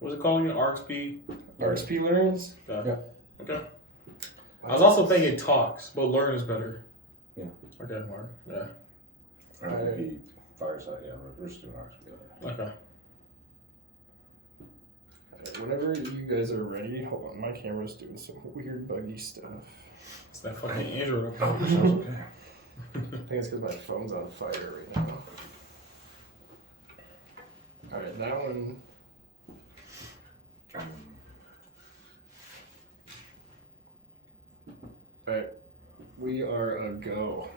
What's it called again? RxPlearns? Okay. Okay. I was also thinking talks, but learn is better. Yeah. Okay, learn. Yeah. That would be fireside, yeah. We're just doing RxPlearn. Okay. Whenever you guys are ready, hold on, my camera's doing some weird buggy stuff. It's that fucking Android. Oh, okay. I think it's because my phone's on fire right now. Alright, that one. Alright, we are a go.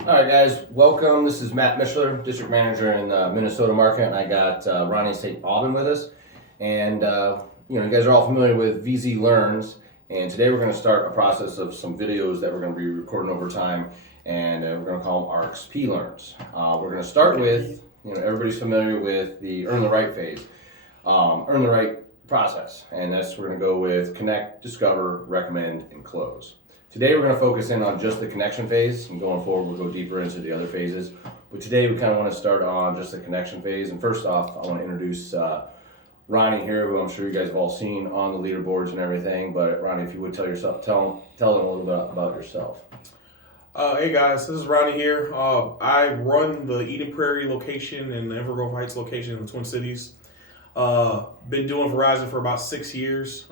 All right, guys, welcome. This is Matt Mishler, District Manager in the Minnesota market, and I got Ronnie St. Aubin with us. And, you guys are all familiar with VZ Learns, and today we're going to start a process of some videos that we're going to be recording over time, and we're going to call them RxPlearns. We're going to start with, everybody's familiar with the Earn the Right phase, Earn the Right process, and that's we're going to go with connect, discover, recommend, and close. Today we're going to focus in on just the connection phase, and going forward we'll go deeper into the other phases. But today we kind of want to start on just the connection phase. And first off, I want to introduce Ronnie here, who I'm sure you guys have all seen on the leaderboards and everything. But Ronnie, if you would tell them a little bit about yourself. Hey guys, this is Ronnie here. I run the Eden Prairie location and the Evergrove Heights location in the Twin Cities. Been doing Verizon for about 6 years.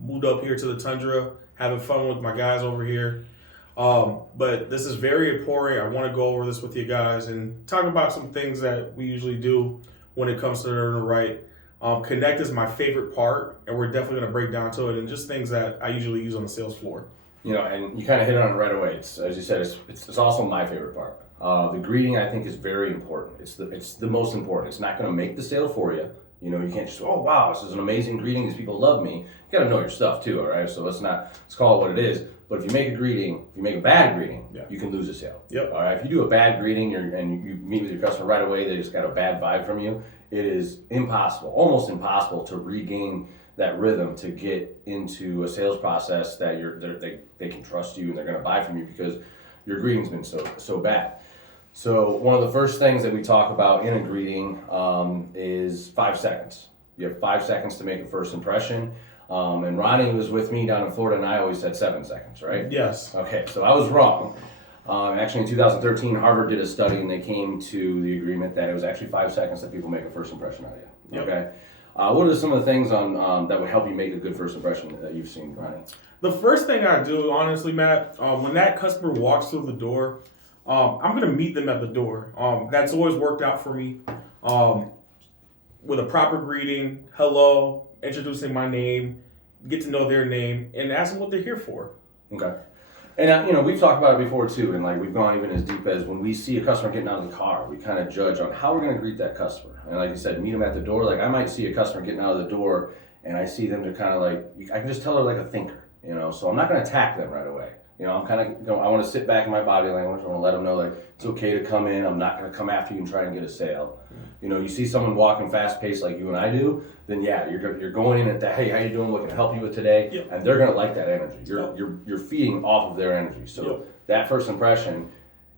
Moved up here to the Tundra, having fun with my guys over here. But this is very important. I want to go over this with you guys and talk about some things that we usually do when it comes to Earn the Right. Connect is my favorite part, and we're definitely going to break down to it, and just things that I usually use on the sales floor. And you kind of hit it on it right away. It's, as you said, it's also my favorite part. The greeting, I think, is very important. It's the most important. It's not going to make the sale for you. You can't just, oh, wow, this is an amazing greeting. These people love me. You got to know your stuff too, all right? So let's call it what it is. But if you make a bad greeting, you can lose a sale. Yep. All right. If you do a bad greeting and you meet with your customer right away, they just got a bad vibe from you. It is almost impossible to regain that rhythm to get into a sales process that they can trust you and they're going to buy from you because your greeting's been so bad. So one of the first things that we talk about in a greeting is 5 seconds. You have 5 seconds to make a first impression. And Ronnie was with me down in Florida, and I always said 7 seconds, right? Yes. Okay, so I was wrong. Actually, in 2013, Harvard did a study, and they came to the agreement that it was actually 5 seconds that people make a first impression out of you. Yep. Okay. What are some of the things that would help you make a good first impression that you've seen, Ronnie? The first thing I do, honestly, Matt, when that customer walks through the door, I'm going to meet them at the door. That's always worked out for me. With a proper greeting, hello, introducing my name, get to know their name, and ask them what they're here for. Okay. And we've talked about it before too, and we've gone even as deep as when we see a customer getting out of the car, we kind of judge on how we're going to greet that customer. And like you said, meet them at the door. I might see a customer getting out of the door, and I see them to kind of I can just tell they're like a thinker, so I'm not going to attack them right away. I'm kind of, I want to sit back in my body language. I want to let them know it's okay to come in. I'm not going to come after you and try and get a sale. You see someone walking fast paced like you and I do, then you're going in at that, hey, how you doing? What can I help you with today? Yep. And they're going to like that energy. You're feeding off of their energy. So that first impression,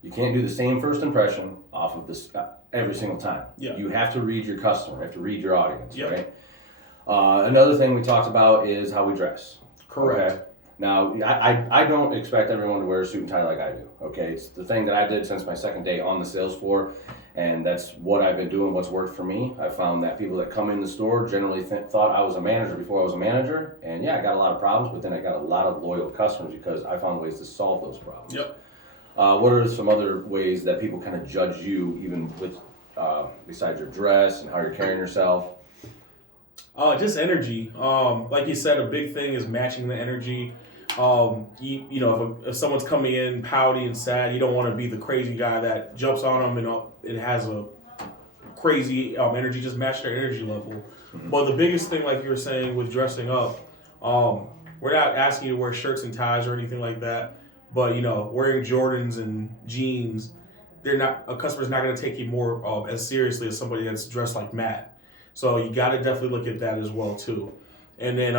you can't do the same first impression off of this every single time. Yep. You have to read your customer. You have to read your audience, Yep. right? Another thing we talked about is how we dress. Correct. Okay? Now, I don't expect everyone to wear a suit and tie like I do, okay? It's the thing that I did since my second day on the sales floor, and that's what I've been doing, what's worked for me. I found that people that come in the store generally thought I was a manager before I was a manager, and I got a lot of problems, but then I got a lot of loyal customers because I found ways to solve those problems. Yep. What are some other ways that people kind of judge you, even with besides your dress and how you're carrying yourself? Just energy. Like you said, a big thing is matching the energy. If someone's coming in pouty and sad, you don't want to be the crazy guy that jumps on them and it has a crazy energy. Just match their energy level. Mm-hmm. But the biggest thing, like you were saying, with dressing up, we're not asking you to wear shirts and ties or anything like that. But wearing Jordans and jeans, a customer's not going to take you more as seriously as somebody that's dressed like Matt. So you got to definitely look at that as well too. And then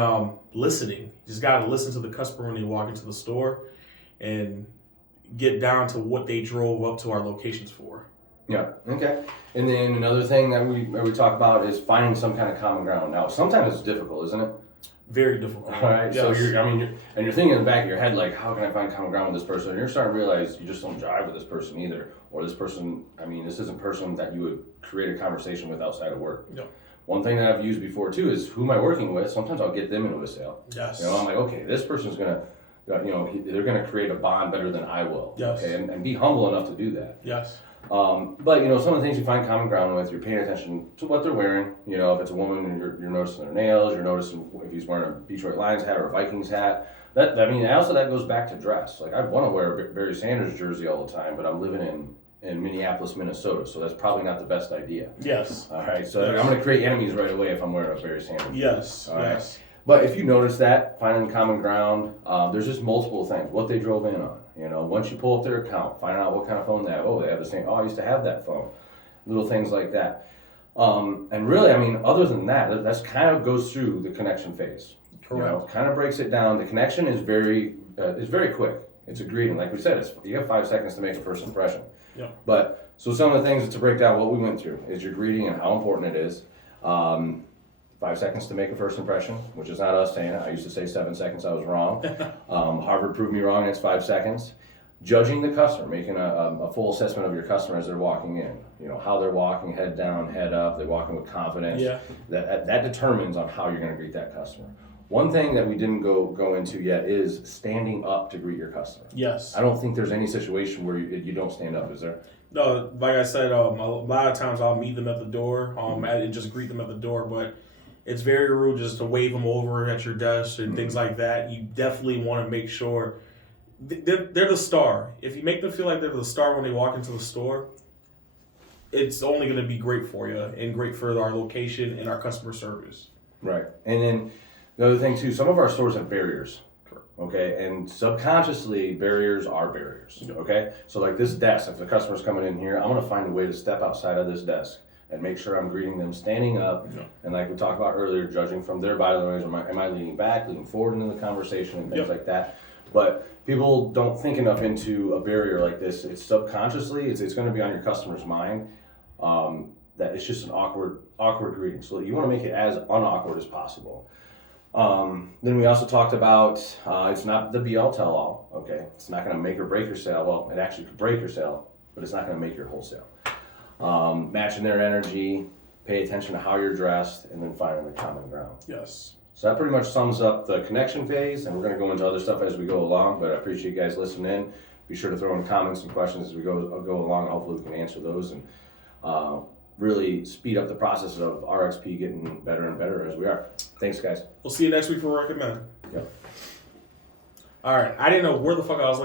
listening. You just got to listen to the customer when they walk into the store and get down to what they drove up to our locations for. Yeah. Okay. And then another thing that we talk about is finding some kind of common ground. Now, sometimes it's difficult, isn't it? Very difficult. All right. Yes. So you're thinking in the back of your head, like, how can I find common ground with this person? And you're starting to realize you just don't jive with this person either, or this person. I mean, this isn't a person that you would create a conversation with outside of work. Yep. One thing that I've used before too is who am I working with? Sometimes I'll get them into a sale. Yes. You know, I'm like, okay, this person's gonna, they're gonna create a bond better than I will. Yes. Okay, and be humble enough to do that. Yes. But some of the things you find common ground with, you're paying attention to what they're wearing. You know, if it's a woman, and you're noticing their nails. You're noticing if he's wearing a Detroit Lions hat or a Vikings hat. That goes back to dress. Like, I want to wear a Barry Sanders jersey all the time, but I'm living in Minneapolis, Minnesota, so that's probably not the best idea. Yes. All right, so Yes. I'm going to create enemies right away if I'm wearing a Barry Sanders. Yes. All right. Yes. But if you notice that, finding common ground, there's just multiple things. What they drove in on. Once you pull up their account, find out what kind of phone they have. Oh, they have the same. Oh, I used to have that phone. Little things like that. And really, other than that, that's kind of goes through the connection phase. Correct. Kind of breaks it down. The connection is very quick. It's a greeting. Like we said, you have 5 seconds to make a first impression. Yeah. But so some of the things to break down what we went through is your greeting and how important it is. 5 seconds to make a first impression, which is not us saying it. I used to say 7 seconds. I was wrong. Harvard proved me wrong, and it's 5 seconds. Judging the customer, making a full assessment of your customer as they're walking in. How they're walking, head down, head up. They're walking with confidence. Yeah. That determines on how you're going to greet that customer. One thing that we didn't go into yet is standing up to greet your customer. Yes. I don't think there's any situation where you don't stand up, is there? No, like I said, a lot of times I'll meet them at the door, and just greet them at the door, but it's very rude just to wave them over at your desk and things like that. You definitely want to make sure they're the star. If you make them feel like they're the star when they walk into the store, it's only going to be great for you and great for our location and our customer service. Right. And then the other thing too, some of our stores have barriers. Okay, and subconsciously, barriers are barriers. Okay, so like this desk, if the customer's coming in here, I'm gonna find a way to step outside of this desk and make sure I'm greeting them standing up. Yeah. And like we talked about earlier, judging from their body language, am I leaning back, leaning forward into the conversation, and things like that. But people don't think enough into a barrier like this. It's subconsciously, it's going to be on your customer's mind. That it's just an awkward greeting. So you want to make it as unawkward as possible. Then we also talked about it's not the be all tell all. Okay, it's not going to make or break your sale. Well, it actually could break your sale, but it's not going to make your whole sale. Matching their energy, pay attention to how you're dressed, and then finding the common ground. Yes. So that pretty much sums up the connection phase, and we're going to go into other stuff as we go along. But I appreciate you guys listening in. Be sure to throw in comments and questions as we go along. Hopefully, we can answer those and really speed up the process of RxP getting better and better as we are. Thanks, guys. We'll see you next week for Recommend. Yep. All right. I didn't know where the fuck I was looking.